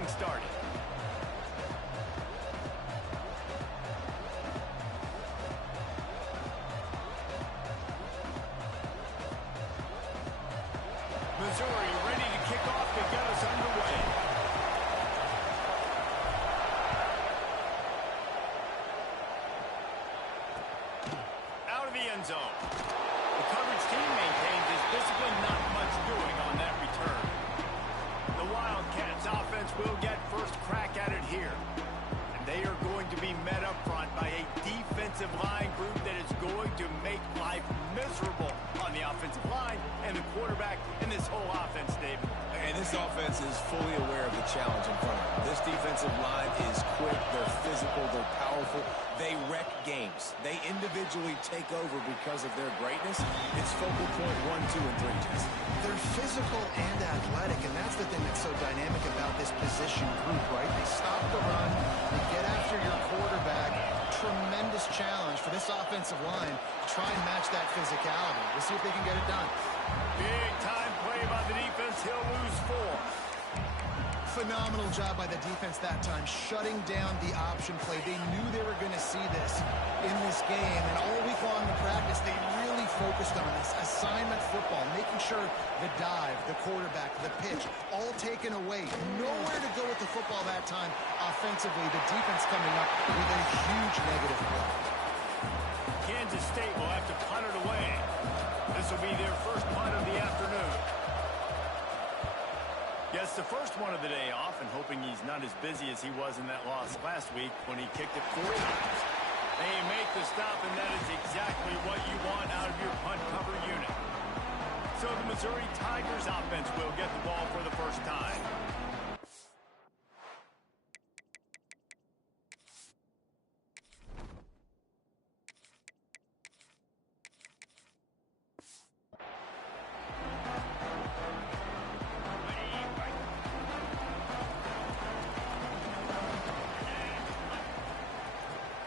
getting started. Missouri ready to kick off to get us underway. Out of the end zone. The coverage team maintains his discipline, not much doing on that return. The Wildcats offense will get first crack at it here. And they are going to be met up front by a defensive line group that is going to make life miserable on the offensive line and the quarterback in this whole offense, David. And this offense is fully aware of the challenge in front of them. This defensive line is quick, they're physical, they're powerful. They wreck games. They individually take over because of their greatness. It's focal point 1, 2, and 3, Jason. They're physical and athletic, and that's the thing that's so dynamic about this position group, right? They stop the run, they get after your quarterback. Tremendous challenge for this offensive line to try and match that physicality. We'll see if they can get it done. Big time play by the defense. He'll lose 4. Phenomenal job by the defense that time, shutting down the option play. They knew they were going to see this in this game, and all week long in practice, they really focused on this assignment football, making sure the dive, the quarterback, the pitch, all taken away. Nowhere to go with the football that time offensively. The defense coming up with a huge negative play. Kansas State will have to punt it away. This will be their first punt of the afternoon. Gets the first one of the day off, and hoping he's not as busy as he was in that loss last week when he kicked it 4 times. They make the stop, and that is exactly what you want out of your punt cover unit. So the Missouri Tigers offense will get the ball for the first time.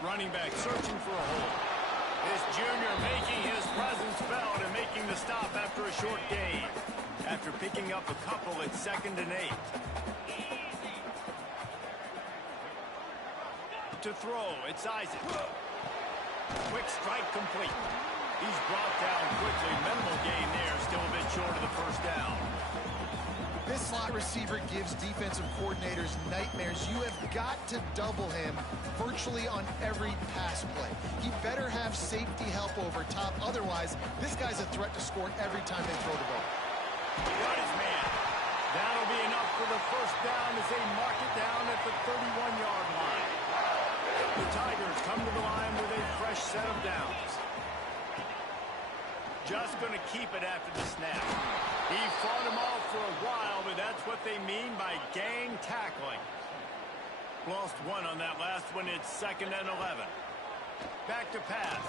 Running back searching for a hole. This junior making his presence felt and making the stop after a short gain. After picking up a couple at 2nd and 8. To throw, it's Isaac. Quick strike complete. He's brought down quickly. Minimal gain there, still a bit short of the first down. This slot receiver gives defensive coordinators nightmares. You have got to double him virtually on every pass play. He better have safety help over top. Otherwise, this guy's a threat to score every time they throw the ball. Got his man. That'll be enough for the first down as they mark it down at the 31-yard line. The Tigers come to the line with a fresh set of downs. Just going to keep it after the snap. He fought him off for a while, but that's what they mean by gang tackling. Lost 1 on that last one. It's 2nd and 11. Back to pass.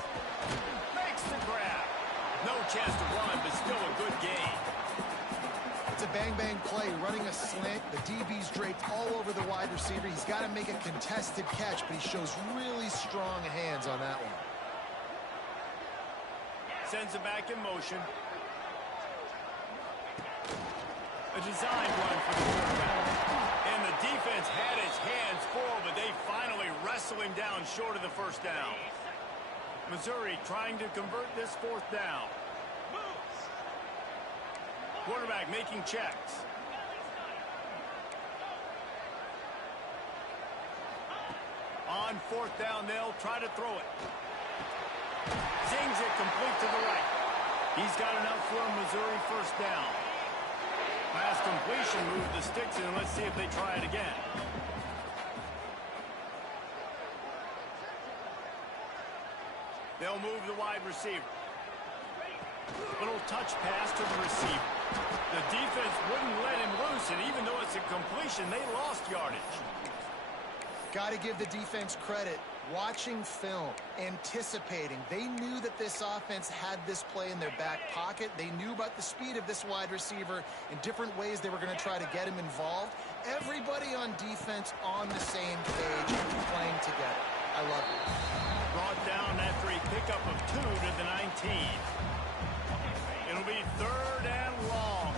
Makes the grab. No chance to run, but still a good gain. It's a bang-bang play, running a slant. The DB's draped all over the wide receiver. He's got to make a contested catch, but he shows really strong hands on that one. Sends it back in motion. A design run for the quarterback. And the defense had its hands full, but they finally wrestle him down short of the first down. Missouri trying to convert this 4th down. Quarterback making checks. On 4th down, they'll try to throw it. Zings it complete to the right. He's got enough for a Missouri first down. Pass completion, move the sticks in. Let's see if they try it again. They'll move the wide receiver. Little touch pass to the receiver. The defense wouldn't let him loose, and even though it's a completion, they lost yardage. Got to give the defense credit. Watching film, anticipating. They knew that this offense had this play in their back pocket. They knew about the speed of this wide receiver and different ways they were going to try to get him involved. Everybody on defense on the same page, playing together. I love it. Brought down after a pickup of 2 to the 19. It'll be 3rd and long.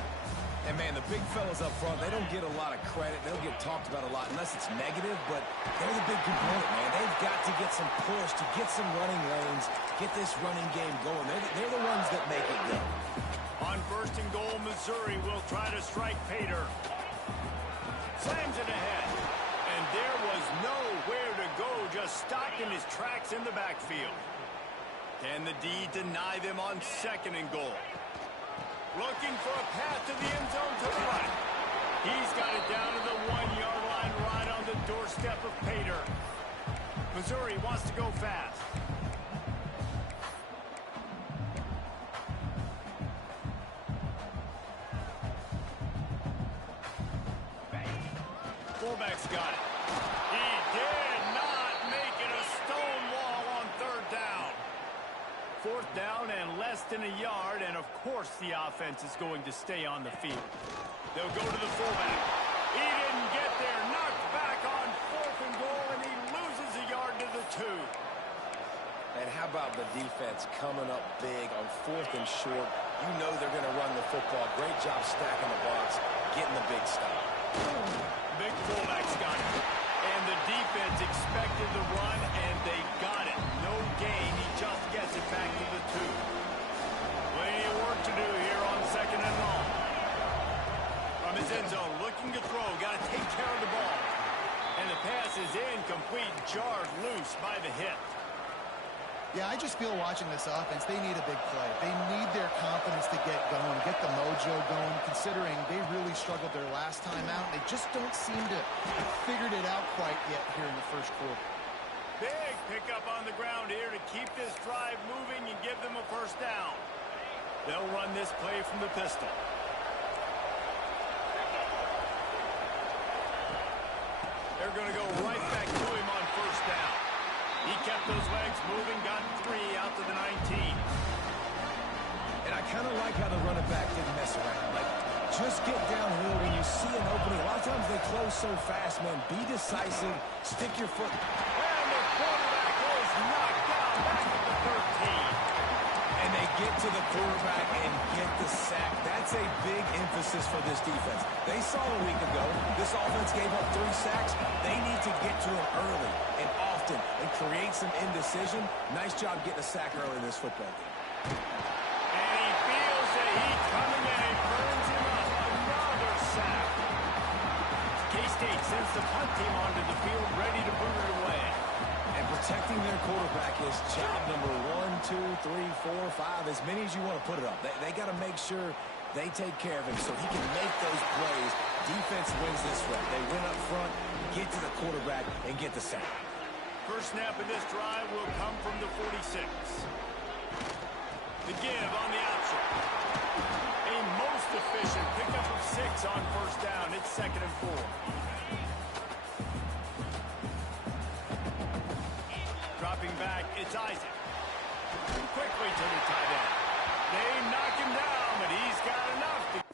And, man, the big fellas up front, they don't get a lot of credit. They don't get talked about a lot unless it's negative, but they're the big component, man. They've got to get some push, to get some running lanes, get this running game going. They're the ones that make it go. On first and goal, Missouri will try to strike Pater. Slams it ahead. And there was nowhere to go, just stopped in his tracks in the backfield. Can the D deny them on second and goal? Looking for a path to the end zone to the right. He's got it down to the 1-yard line right on the doorstep of Pater. Missouri wants to go fast. Fullback's got it. He did not make it a stone wall on third down. Fourth down and less than a yard, and of course the offense is going to stay on the field. They'll go to the fullback. He didn't get there. Knocked back on fourth and goal, and he loses a yard to the 2. And how about the defense coming up big on fourth and short? You know they're going to run the football. Great job stacking the box, getting the big stop. Big fullback's got it. And the defense expected the run, and they got it. No gain. He just gets it back to the 2. Plenty of work to do here on second and long. From his end zone, looking to throw. Got to take care of the ball. And the pass is incomplete, jarred loose by the hit. Yeah, I just feel watching this offense, they need a big play. They need their confidence to get going, get the mojo going, considering they really struggled their last time out. They just don't seem to have figured it out quite yet here in the first quarter. Big pickup on the ground here to keep this drive moving and give them a first down. They'll run this play from the pistol. They're going to go right back to him on first down. He kept those legs moving, got 3 out to the 19. And I kind of like how the running back didn't mess around. Like, just get downhill when you see an opening. A lot of times they close so fast, man. Be decisive. Stick your foot. And the quarterback is knocked down back at the 13. And they get to the quarterback and get the sack. That's a big emphasis for this defense. They saw a week ago, this offense gave up 3 sacks. They need to get to him early and often and create some indecision. Nice job getting a sack early in this football game. And he feels that he's coming in and burns him up. Another sack. K-State sends the punt team onto the field, ready to boot it away. And protecting their quarterback is job number 1, 2, 3, 4, 5, as many as you want to put it up. They got to make sure they take care of him so he can make those plays. Defense wins this rep. They win up front, get to the quarterback, and get the sack. First snap of this drive will come from the 46. The give on the option. A most efficient pickup of 6 on first down. It's second and 4. Dropping back, it's Isaac. Quickly to the tight end. They knock him down, but he's got enough to...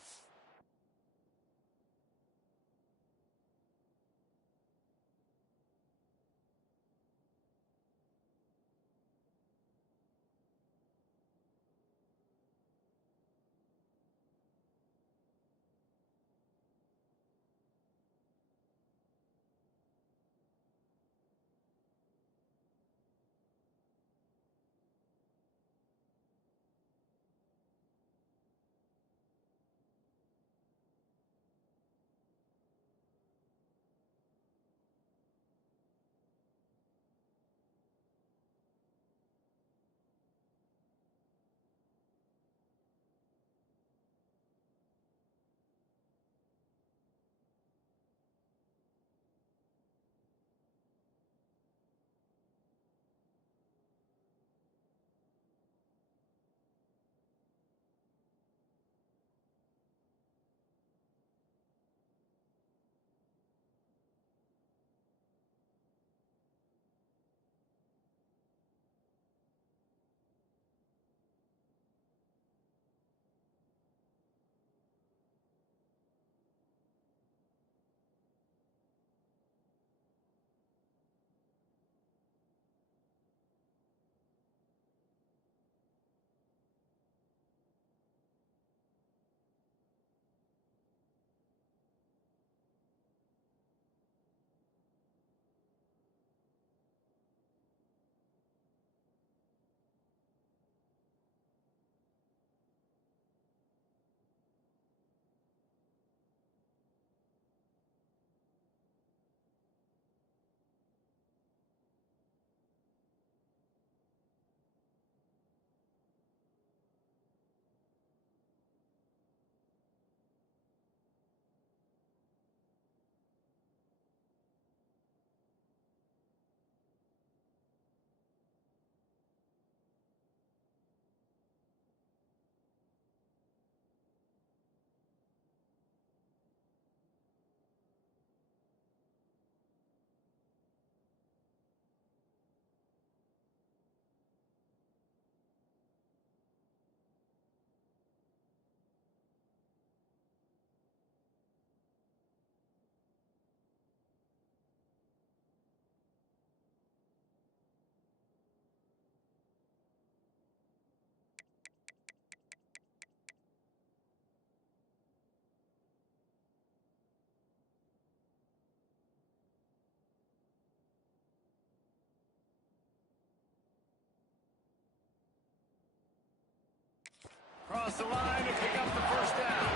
Cross the line to pick up the first down.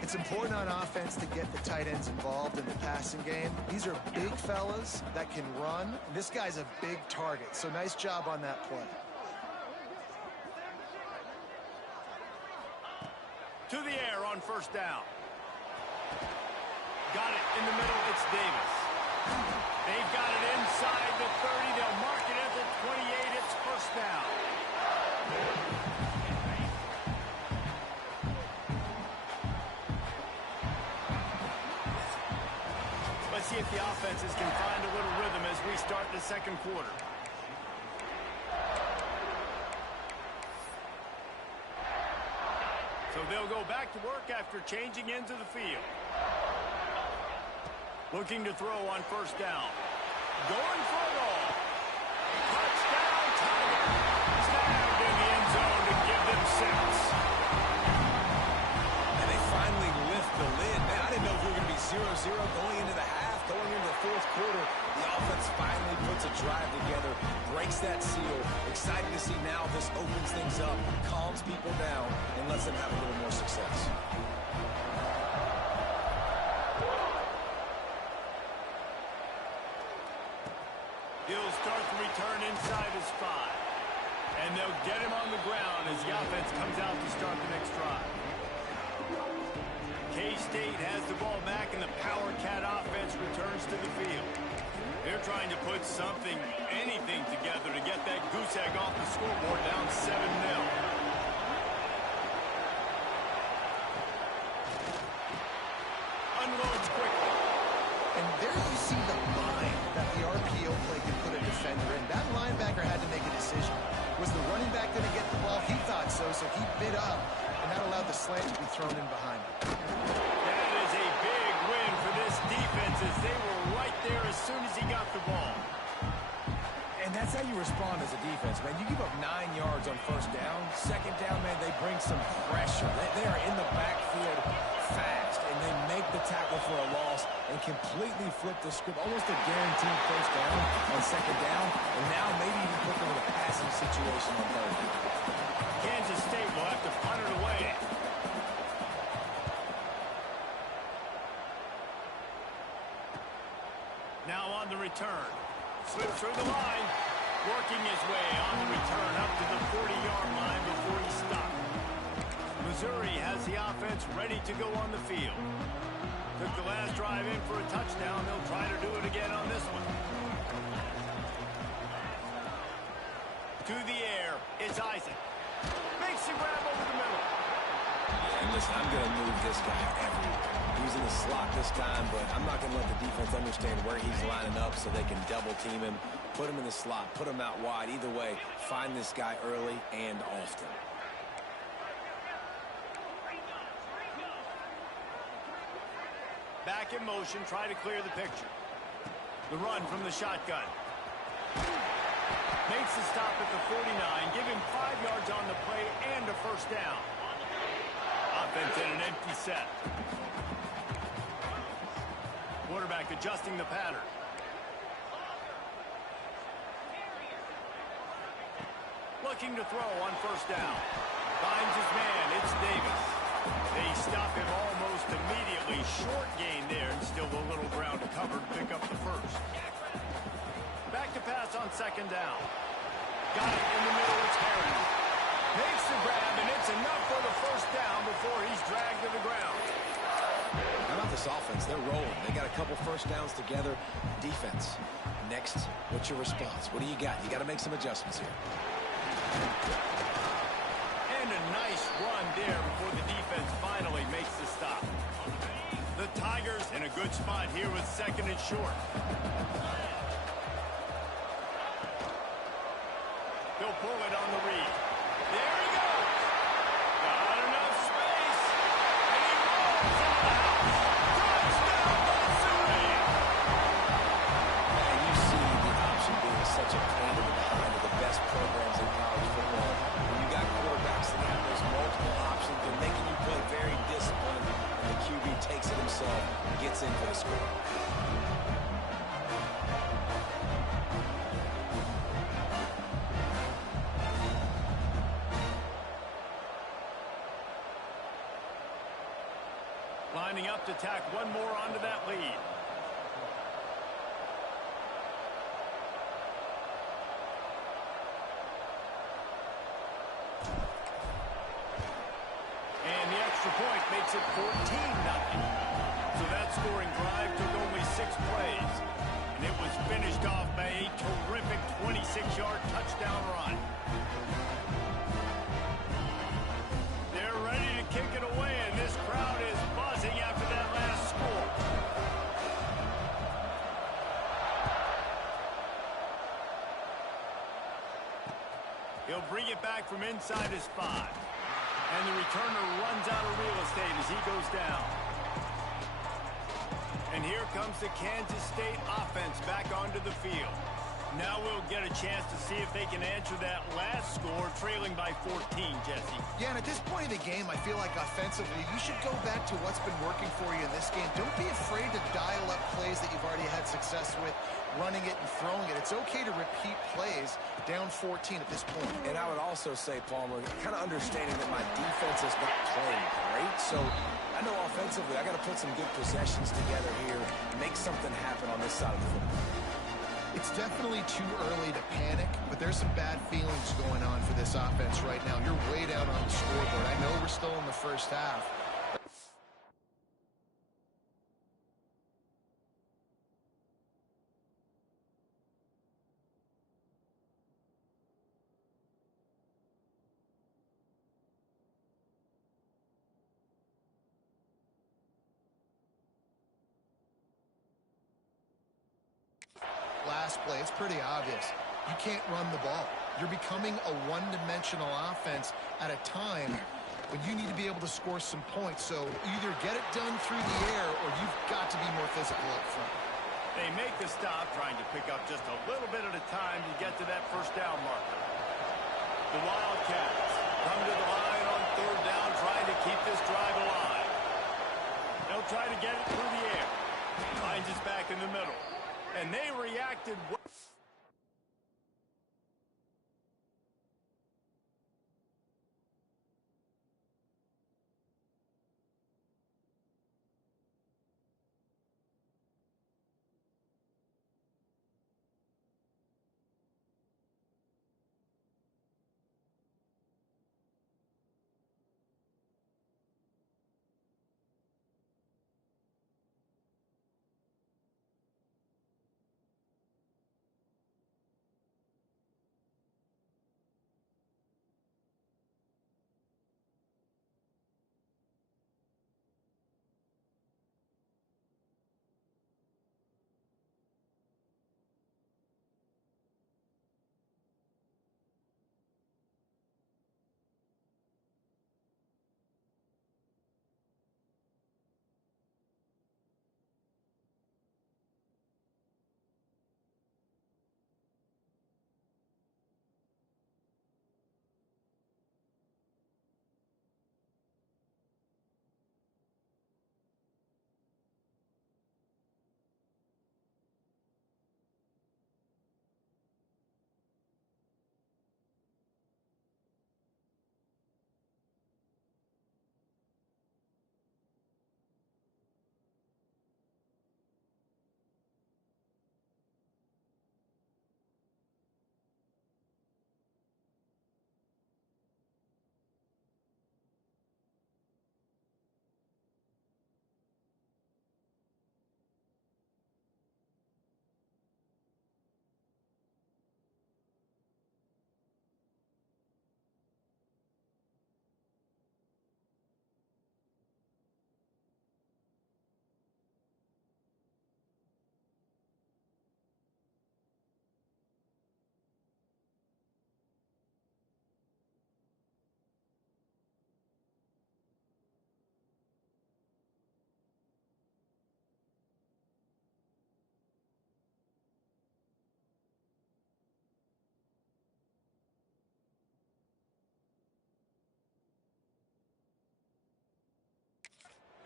It's important on offense to get the tight ends involved in the passing game. These are big fellas that can run. This guy's a big target, so nice job on that play. To the air on first down. Got it in the middle. It's Davis. They've got it inside the 30. They'll mark it at the 28. It's first down. Let's see if the offenses can find a little rhythm as we start the second quarter. So they'll go back to work after changing into the field. Looking to throw on first down. Going for it all. Touchdown, Tiger. Snapped in the end zone to give them 6. And they finally lift the lid. Man, I didn't know if we were going to be 0-0 going into the half. Going into the fourth quarter, the offense finally puts a drive together, breaks that seal. Excited to see now this opens things up, calms people down, and lets them have a little more success. He'll start the return inside his 5. And they'll get him on the ground as the offense comes out to start the next drive. K-State has the ball back, and the Power Cat offense returns to the field. They're trying to put something, anything together to get that goose egg off the scoreboard down 7-0. Unloads quickly. And there you see the bind that the RPO play can put a defender in. That linebacker had to make a decision. Was the running back going to get the ball? He thought so, so he bid up, and that allowed the slant to be thrown in behind him. That is a big win for this defense as they were right there as soon as he got the ball. And that's how you respond as a defense, man. You give up 9 yards on first down. Second down, man, they bring some pressure. They are in the backfield fast, and they make the tackle for a loss and completely flip the script. Almost a guaranteed first down on second down, and now maybe even put them in a passing situation on third. Kansas State will have to punt it away. Now on the return. Slips through the line. Working his way on the return up to the 40-yard line before he stopped. Missouri has the offense ready to go on the field. Took the last drive in for a touchdown. They'll try to do it again on this one. To the air. It's Isaac. Makes the grab over the middle. And listen, I'm going to move this guy everywhere. He's in the slot this time, but I'm not going to let the defense understand where he's lining up so they can double team him, put him in the slot, put him out wide. Either way, find this guy early and often. Back in motion, try to clear the picture. The run from the shotgun. Makes the stop at the 49, give him 5 yards on the play and a first down. Offense in an empty set. Quarterback adjusting the pattern. Looking to throw on first down. Finds his man, it's Davis. They stop him almost immediately. Short gain there, and still a little ground to cover to pick up the first. Back to pass on second down. Got it in the middle, it's Herron. Makes the grab, and it's enough for the first down before he's dragged to the ground. How about this offense? They're rolling. They got a couple first downs together. Defense. Next, what's your response? What do you got? You got to make some adjustments here. And a nice run there before the defense finally makes the stop. The Tigers in a good spot here with second and short. He'll pull it on the read. There he goes. Got enough space. And he rolls into the house. Touchdown, Missouri. And you see the option being such a pain in the behind of the best programs in college football. When you got quarterbacks that have those multiple options, they're making you play very disciplined, and the QB takes it himself and gets in for the score. Lining up to tack one more onto that lead. And the extra point makes it 14-0. So that scoring drive took only 6 plays. And it was finished off by a terrific 26-yard touchdown run. They're ready to kick it away, and this crowd is buzzing after that last score. He'll bring it back from inside his 5. And the returner runs out of real estate as he goes down. And here comes the Kansas State offense back onto the field. Now we'll get a chance to see if they can answer that last score, trailing by 14, Jesse. Yeah, and at this point in the game, I feel like offensively, you should go back to what's been working for you in this game. Don't be afraid to dial up plays that you've already had success with, running it and throwing it. It's okay to repeat plays down 14 at this point. And I would also say, Palmer, kind of understanding that my defense is not playing great, so I know offensively I got to put some good possessions together here, make something happen on this side of the football. It's definitely too early to panic, but there's some bad feelings going on for this offense right now. You're way down on the scoreboard. I know we're still in the first half. Last play, it's pretty obvious. You can't run the ball. You're becoming a one-dimensional offense at a time when you need to be able to score some points. So either get it done through the air or you've got to be more physical up front. They make the stop, trying to pick up just a little bit at a time to get to that first down marker. The Wildcats come to the line on 3rd down, trying to keep this drive alive. They'll try to get it through the air. Finds us back in the middle. And they reacted well.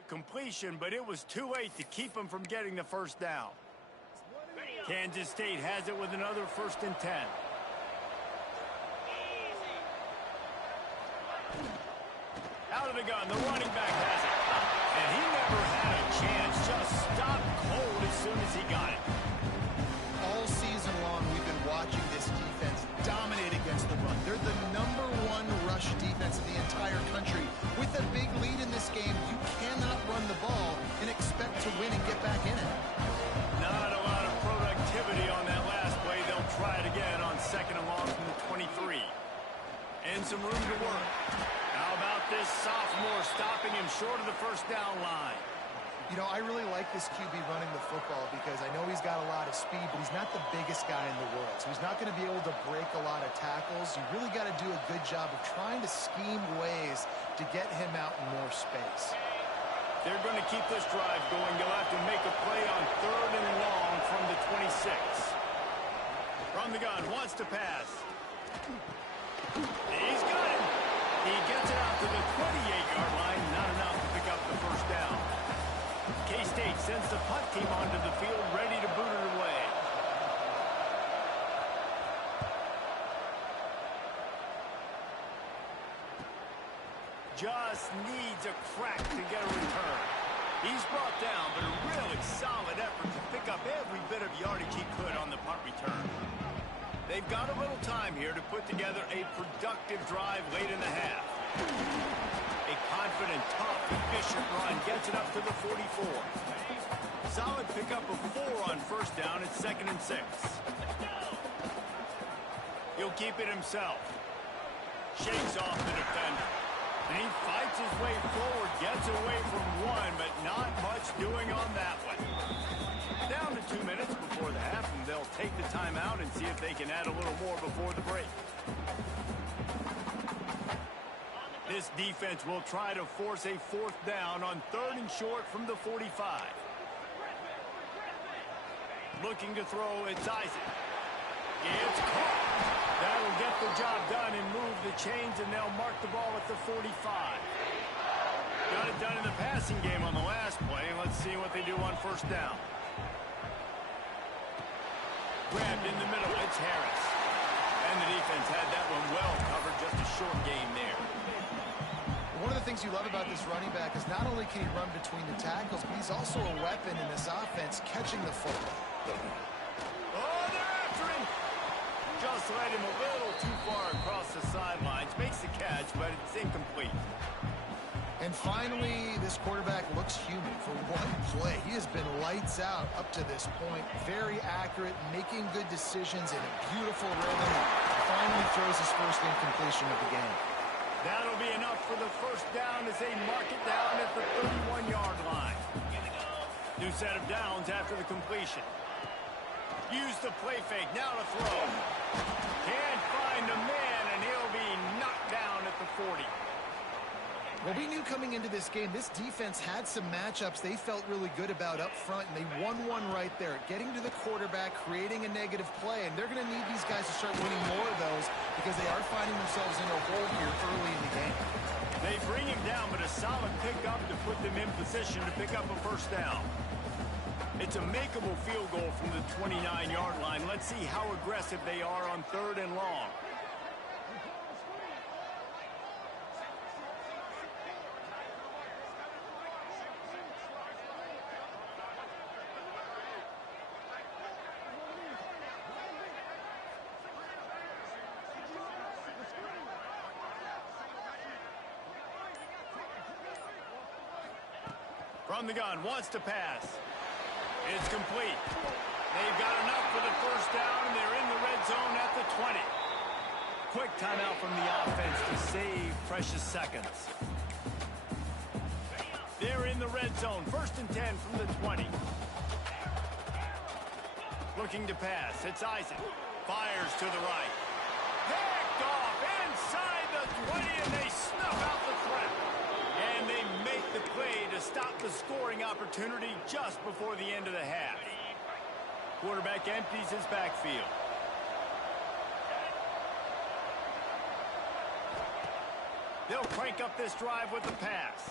Completion, but it was too late to keep him from getting the first down. Kansas State has it with another 1st and 10. Out of the gun, the running back has it. And he never soon as he got it. All season long, we've been watching this defense dominate against the run. They're the #1 rush defense in the entire country. With a big lead in this game, you cannot run the ball and expect to win and get back in it. Not a lot of productivity on that last play. They'll try it again on 2nd and long from the 23. And some room to work. How about this sophomore stopping him short of the first down line? You know, I really like this QB running the football because I know he's got a lot of speed, but he's not the biggest guy in the world. So he's not going to be able to break a lot of tackles. You really got to do a good job of trying to scheme ways to get him out in more space. They're going to keep this drive going. They'll have to make a play on 3rd and long from the 26. From the gun, wants to pass. He's got it. He gets it out to the 28-yard line. Not enough to pick up the first down. K-State sends the punt team onto the field, ready to boot it away. Just needs a crack to get a return. He's brought down, but a really solid effort to pick up every bit of yardage he could on the punt return. They've got a little time here to put together a productive drive late in the half. A confident, tough, efficient run gets it up to the 44. Solid pickup of 4 on first down at 2nd and 6. He'll keep it himself. Shakes off the defender. And he fights his way forward, gets away from one, but not much doing on that one. Down to 2 minutes before the half, and they'll take the timeout and see if they can add a little more before the break. This defense will try to force a 4th down on 3rd and short from the 45. Looking to throw, it's Isaac. It's caught. That'll get the job done and move the chains, and they'll mark the ball at the 45. Got it done in the passing game on the last play, and let's see what they do on first down. Grabbed in the middle, it's Harris. And the defense had that one well covered, just a short gain there. One of the things you love about this running back is not only can he run between the tackles, but he's also a weapon in this offense, catching the football. Oh, they're after him! Just led him a little too far across the sidelines. Makes the catch, but it's incomplete. And finally, this quarterback looks human for one play. He has been lights out up to this point. Very accurate, making good decisions in a beautiful rhythm. Finally throws his first incompletion of the game. That'll be enough for the first down as they mark it down at the 31-yard line. New set of downs after the completion. Use the play fake, now to throw. Can't find a man, and he'll be knocked down at the 40. Well, we knew coming into this game, this defense had some matchups they felt really good about up front, and they won one right there, getting to the quarterback, creating a negative play, and they're going to need these guys to start winning more of those because they are finding themselves in a hole here early in the game. They bring him down, but a solid pickup to put them in position to pick up a first down. It's a makeable field goal from the 29-yard line. Let's see how aggressive they are on 3rd and long. From the gun, wants to pass. It's complete. They've got enough for the first down, and they're in the red zone at the 20. Quick timeout from the offense to save precious seconds. They're in the red zone, 1st and 10 from the 20. Looking to pass, it's Isaac. Fires to the right. Picked off inside the 20, and they snuff out the threat. And they make the play to stop the scoring opportunity just before the end of the half. Quarterback empties his backfield. They'll crank up this drive with the pass.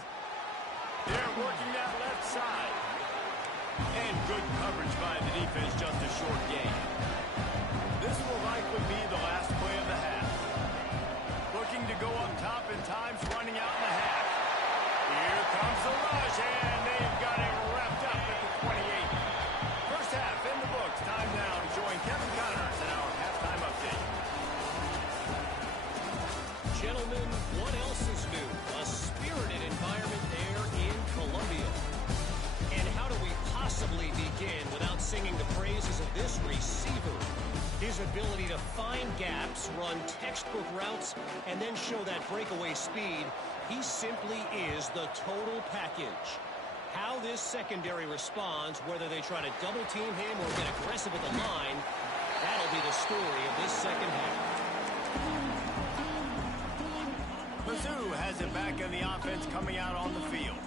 They're working that left side. And good coverage by the defense, just a short gain. This will likely be the last play of the half. Looking to go up top, and time's running out in the half. Here comes the rush, and they've got it wrapped up at the 28. this receiver. His ability to find gaps, run textbook routes, and then show that breakaway speed, he simply is the total package. How this secondary responds, whether they try to double-team him or get aggressive at the line, that'll be the story of this second half. Mizzou has it back in the offense coming out on the field.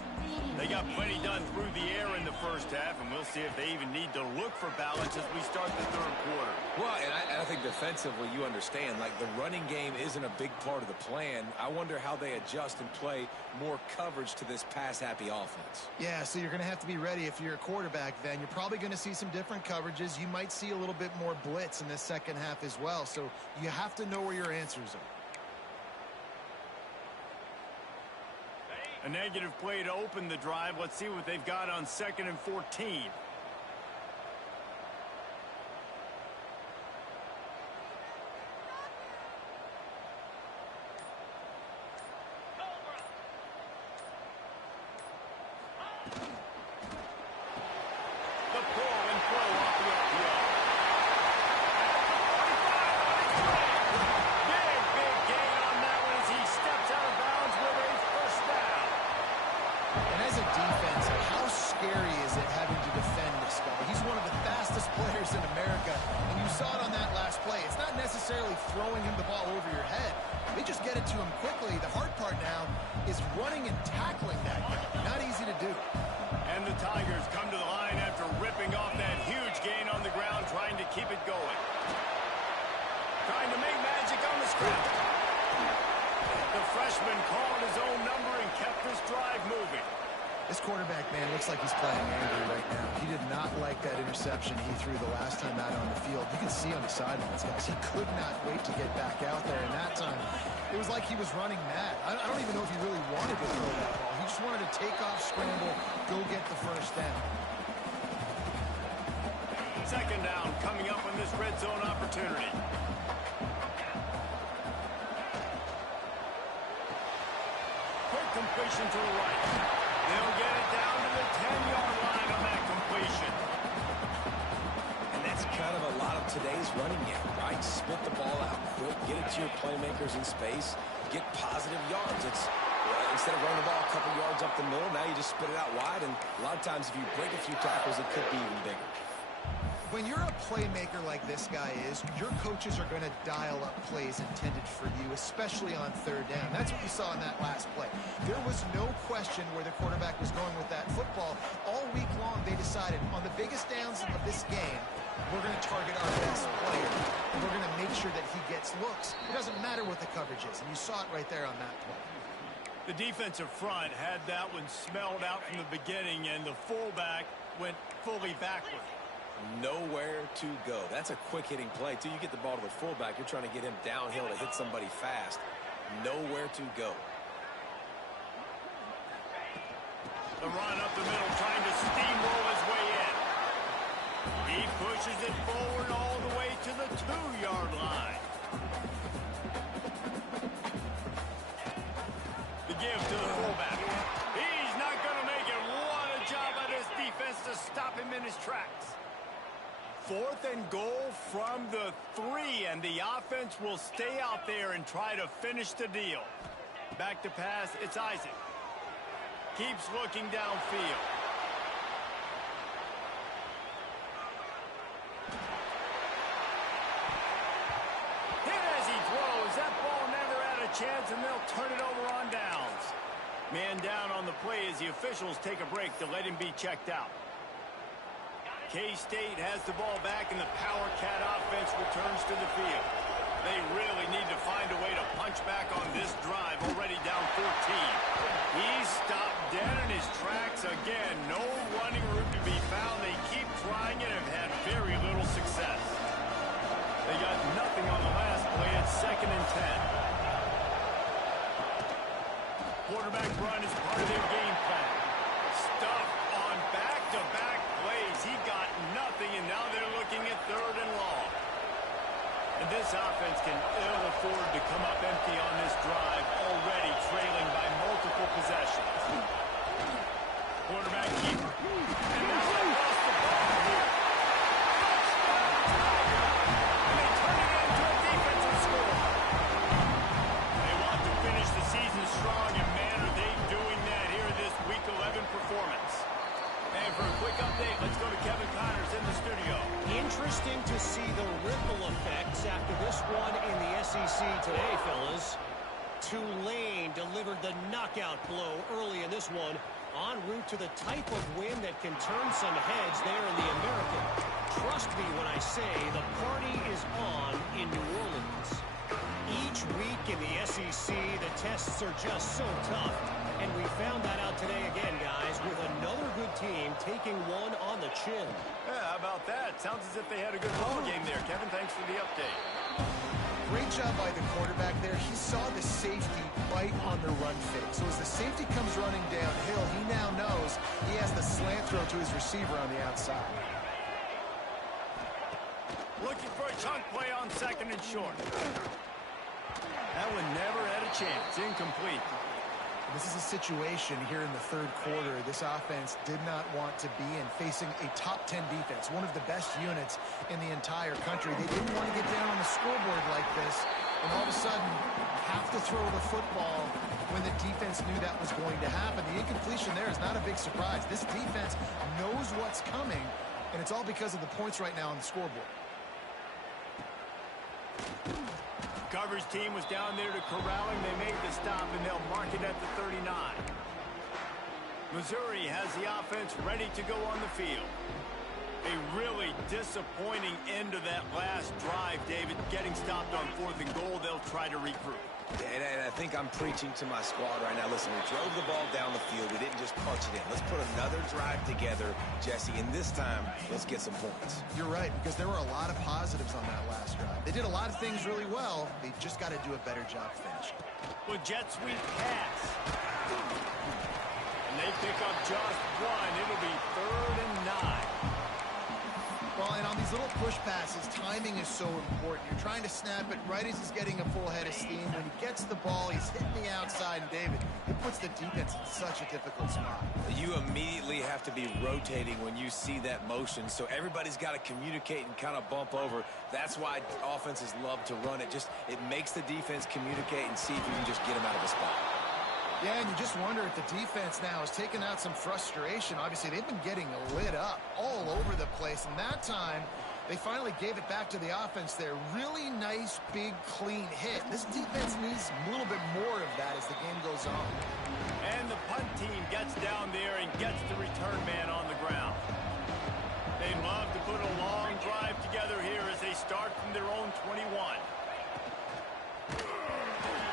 They got plenty done through the air in the first half, and we'll see if they even need to look for balance as we start the third quarter. Well, and I think defensively you understand, like the running game isn't a big part of the plan. I wonder how they adjust and play more coverage to this pass-happy offense. Yeah, so you're going to have to be ready if you're a quarterback then. You're probably going to see some different coverages. You might see a little bit more blitz in this second half as well, so you have to know where your answers are. A negative play to open the drive. Let's see what they've got on 2nd and 14. The pull and throw off the RPO. Big gain on that one as he steps out of bounds with a first down. And as a defense, how scary is it having to defend this guy? He's one of the fastest players in America, and you saw it on that last play. It's not necessarily throwing him the ball over your head. They just get it to him quickly. The hard part now is running and tackling that guy. Not easy to do. And the Tigers come to the line after ripping off that huge gain on the ground, trying to keep it going. Trying to make magic on the scramble. The freshman called his own number and kept this drive moving. This quarterback, man, looks like he's playing angry right now. He did not like that interception he threw the last time out on the field. You can see on the sidelines, guys, he could not wait to get back out there. And that time, it was like he was running mad. I don't even know if he really wanted to throw that ball. He just wanted to take off, scramble, go get the first down. Second down coming up on this red zone opportunity. Quick completion to the right. They'll get it down to the 10-yard line on that completion. And that's kind of a lot of today's running game, right? Spit the ball out quick, get it to your playmakers in space, get positive yards. It's instead of running the ball a couple yards up the middle, now you just spit it out wide, and a lot of times if you break a few tackles, it could be even bigger. When you're a playmaker like this guy is, your coaches are going to dial up plays intended for you, especially on third down. That's what you saw in that last play. There was no question where the quarterback was going with that football. All week long, they decided on the biggest downs of this game, we're going to target our best player, and we're going to make sure that he gets looks. It doesn't matter what the coverage is, and you saw it right there on that play. The defensive front had that one smelled out from the beginning, and the fullback went fully backward. Nowhere to go. That's a quick-hitting play. Till you get the ball to the fullback, you're trying to get him downhill to hit somebody fast. Nowhere to go. The run up the middle, trying to steamroll his way in. He pushes it forward all the way to the 2-yard line. The give to the fullback. He's not going to make it. What a job by this defense to stop him in his tracks. 4th and goal from the 3, and the offense will stay out there and try to finish the deal. Back to pass, it's Isaac. Keeps looking downfield. Hit as he throws. That ball never had a chance, and they'll turn it over on downs. Man down on the play as the officials take a break to let him be checked out. K-State has the ball back, and the Power Cat offense returns to the field. They really need to find a way to punch back on this drive, already down 14. He's stopped dead in his tracks again. No running room to be found. They keep trying it and have had very little success. They got nothing on the last play at 2nd and 10. Quarterback run is part of their game plan. Stuff on back-to-back plays. He got nothing, and now they're looking at 3rd and long. And this offense can ill afford to come up empty on this drive, already trailing by multiple possessions. Quarterback keeper. And now they lost the ball here. Touchdown! knockout blow early in this one, en route to the type of win that can turn some heads there in the American. Trust me when I say the party is on in New Orleans. Each week in the SEC, the tests are just so tough. And we found that out today again, guys, with another good team taking one on the chin. Yeah, how about that? Sounds as if they had a good ball game there, Kevin. Thanks for the update. Great job by the quarterback there. He saw the safety bite on the run fake. So as the safety comes running downhill, he now knows he has the slant throw to his receiver on the outside. Looking for a chunk play on second and short. That one never had a chance. Incomplete. This is a situation here in the third quarter this offense did not want to be in, facing a top 10 defense, one of the best units in the entire country. They didn't want to get down on the scoreboard like this, and all of a sudden have to throw the football when the defense knew that was going to happen. The incompletion there is not a big surprise. This defense knows what's coming, and it's all because of the points right now on the scoreboard. Coverage team was down there to corral him. They made the stop, and they'll mark it at the 39. Missouri has the offense ready to go on the field. A really disappointing end to that last drive, David. Getting stopped on 4th and goal, they'll try to regroup. And I think I'm preaching to my squad right now. Listen, we drove the ball down the field. We didn't just punch it in. Let's put another drive together, Jesse, and this time, let's get some points. You're right, because there were a lot of positives on that last drive. They did a lot of things really well. They just got to do a better job finishing. Well, jet sweep pass. And they pick up just one. It'll be 3rd and 9. Well, and on these little push passes, timing is so important. You're trying to snap it right as he's getting a full head of steam. When he gets the ball, he's hitting the outside, and David, it puts the defense in such a difficult spot. You immediately have to be rotating when you see that motion, so everybody's got to communicate and kind of bump over. That's why offenses love to run it. It makes the defense communicate and see if you can just get them out of the spot. Yeah, and you just wonder if the defense now has taken out some frustration. Obviously, they've been getting lit up all over the place, and that time they finally gave it back to the offense there. Really nice, big, clean hit. This defense needs a little bit more of that as the game goes on. And the punt team gets down there and gets the return man on the ground. They love to put a long drive together here as they start from their own 21.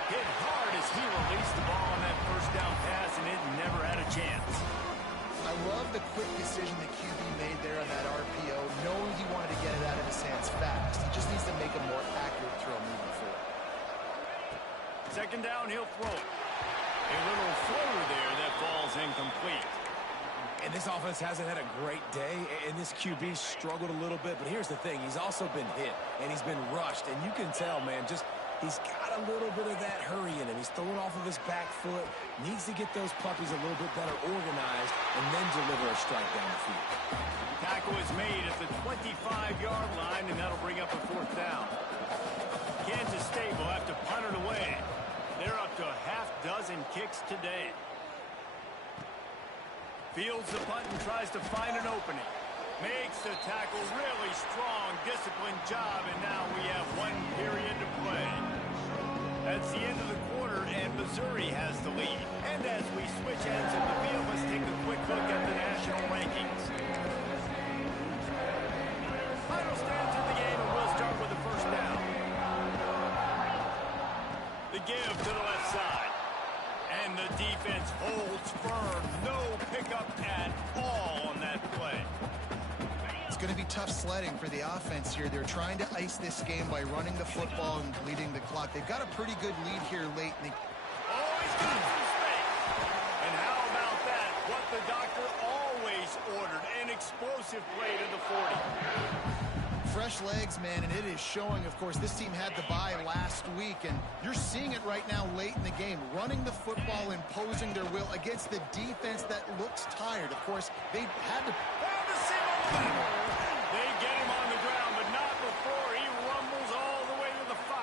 Hit hard as he released the ball on that first down pass, and it never had a chance. I love the quick decision the QB made there on that RPO, knowing he wanted to get it out of his hands fast. He just needs to make a more accurate throw moving forward. 2nd down, he'll throw it. A little floater there that falls incomplete. And this offense hasn't had a great day, and this QB struggled a little bit. But here's the thing. He's also been hit, and he's been rushed. And you can tell, man, he's got a little bit of that hurry in him. He's throwing off of his back foot. Needs to get those puppies a little bit better organized and then deliver a strike down the field. Tackle is made at the 25-yard line, and that'll bring up a 4th down. Kansas State will have to punt it away. They're up to a half-dozen kicks today. Fields the punt and tries to find an opening. Makes the tackle, really strong, disciplined job, and now we have 1 period to play. That's the end of the quarter, and Missouri has the lead. And as we switch ends of the field, let's take a quick look at the national rankings. Final stands in the game, and we'll start with the 1st down. The give to the left side. And the defense holds firm. No pickup at all on that play. It's going to be tough sledding for the offense here. They're trying to ice this game by running the football and bleeding the clock. They've got a pretty good lead here late in the... Oh, he's got some space. And how about that? What the doctor always ordered. An explosive play to the 40. Fresh legs, man, and it is showing. Of course, this team had the bye last week, and you're seeing it right now late in the game. Running the football, imposing their will against the defense that looks tired. Of course, they had to... They get him on the ground, but not before he rumbles all the way to the 5.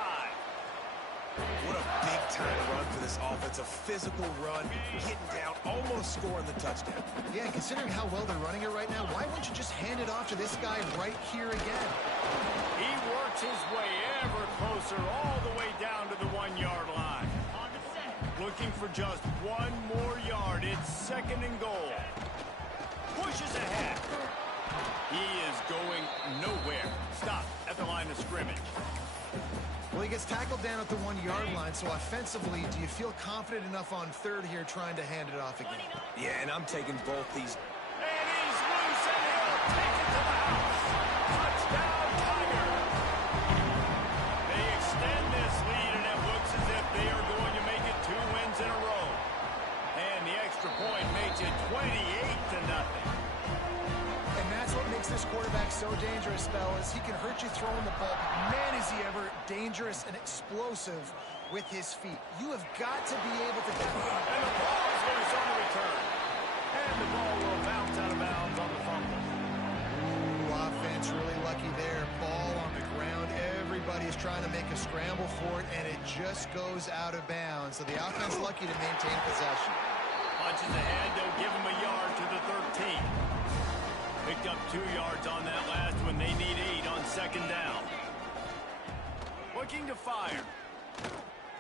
What a big-time run for this offense. A physical run, getting down, almost scoring the touchdown. Yeah, considering how well they're running it right now, why wouldn't you just hand it off to this guy right here again? He works his way ever closer all the way down to the 1-yard line. looking for just one more yard. It's second and goal. Pushes ahead. He is going nowhere. Stop at the line of scrimmage. Well, he gets tackled down at the 1-yard line, so offensively, do you feel confident enough on third here trying to hand it off again? Yeah, and I'm taking both these. And he's loose, and he'll take it to the house. Touchdown, Tigers. They extend this lead, and it looks as if they are going to make it 2 wins in a row. And the extra point makes it 28-0. And that's what makes this quarterback so dangerous, fellas. He can hurt you throwing the ball. Man, is he ever dangerous and explosive with his feet. You have got to be able to get him. And the ball is loose on the return. And the ball will bounce out of bounds on the fumble. Ooh, offense really lucky there. Ball on the ground. Everybody is trying to make a scramble for it, and it just goes out of bounds. So the offense lucky to maintain possession. Punches ahead. They'll give him a yard to the 13. Picked up 2 yards on that last one. They need 8 on second down. Looking to fire.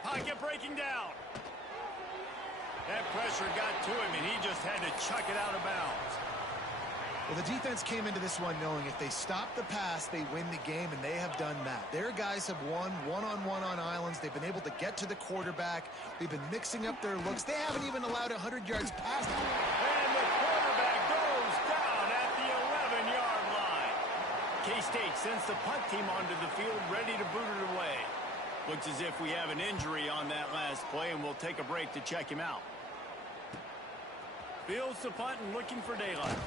Pocket breaking down. That pressure got to him, and he just had to chuck it out of bounds. Well, the defense came into this one knowing if they stop the pass, they win the game, and they have done that. Their guys have won one-on-one on islands. They've been able to get to the quarterback. They've been mixing up their looks. They haven't even allowed 100 yards past them. And the quarterback goes down at the 11-yard line. K-State sends the punt team onto the field, ready to boot it away. Looks as if we have an injury on that last play, and we'll take a break to check him out. Fields the punt and looking for daylight.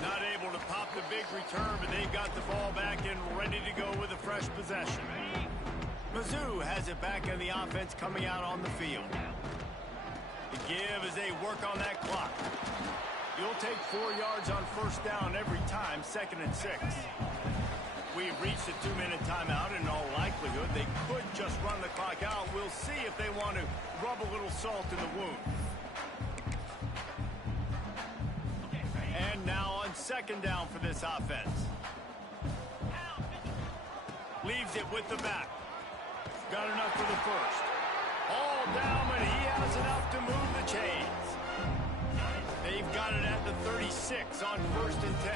Not able to pop the big return, but they've got the ball back and ready to go with a fresh possession. Mizzou has it back in the offense coming out on the field. The give as they work on that clock. You'll take 4 yards on first down every time, 2nd and 6. We've reached a 2-minute timeout. In all likelihood, they could just run the clock out. We'll see if they want to rub a little salt in the wound. And now on second down for this offense. Leaves it with the back. Got enough for the first. All down, but he has enough to move the chains. They've got it at the 36 on 1st and 10.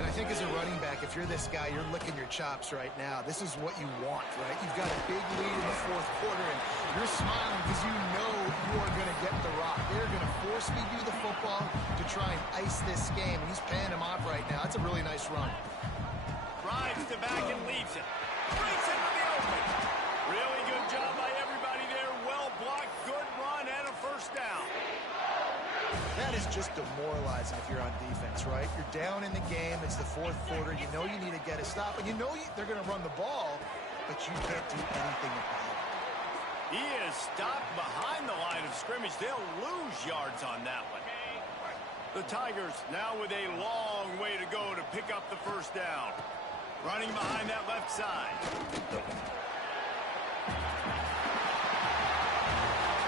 And I think as a running back, if you're this guy, you're licking your chops right now. This is what you want, right? You've got a big lead in the 4th quarter, and you're smiling because you know you are going to get the rock. They're going to force feed you the football to try and ice this game. And he's paying him off right now. That's a really nice run. Drives the back and leaves it. Breaks into the open. Really good job by everybody there. Well blocked, good run, and a first down. That is just demoralizing if you're on defense, right? You're down in the game. It's the 4th quarter. You know you need to get a stop, and you know they're going to run the ball, but you can't do anything about it. He is stopped behind the line of scrimmage. They'll lose yards on that one. The Tigers now with a long way to go to pick up the first down. Running behind that left side.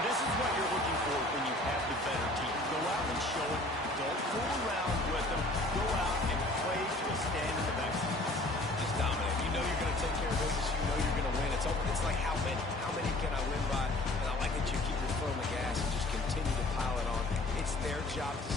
This is what you're looking for when you have the better team. Go out and show it. Don't fool around with them. Go out and play to a standard of excellence. Just dominate. You know you're going to take care of business. You know you're going to win. It's like how many can I win by? And I like that you keep your foot on the gas and just continue to pile it on. It's their job to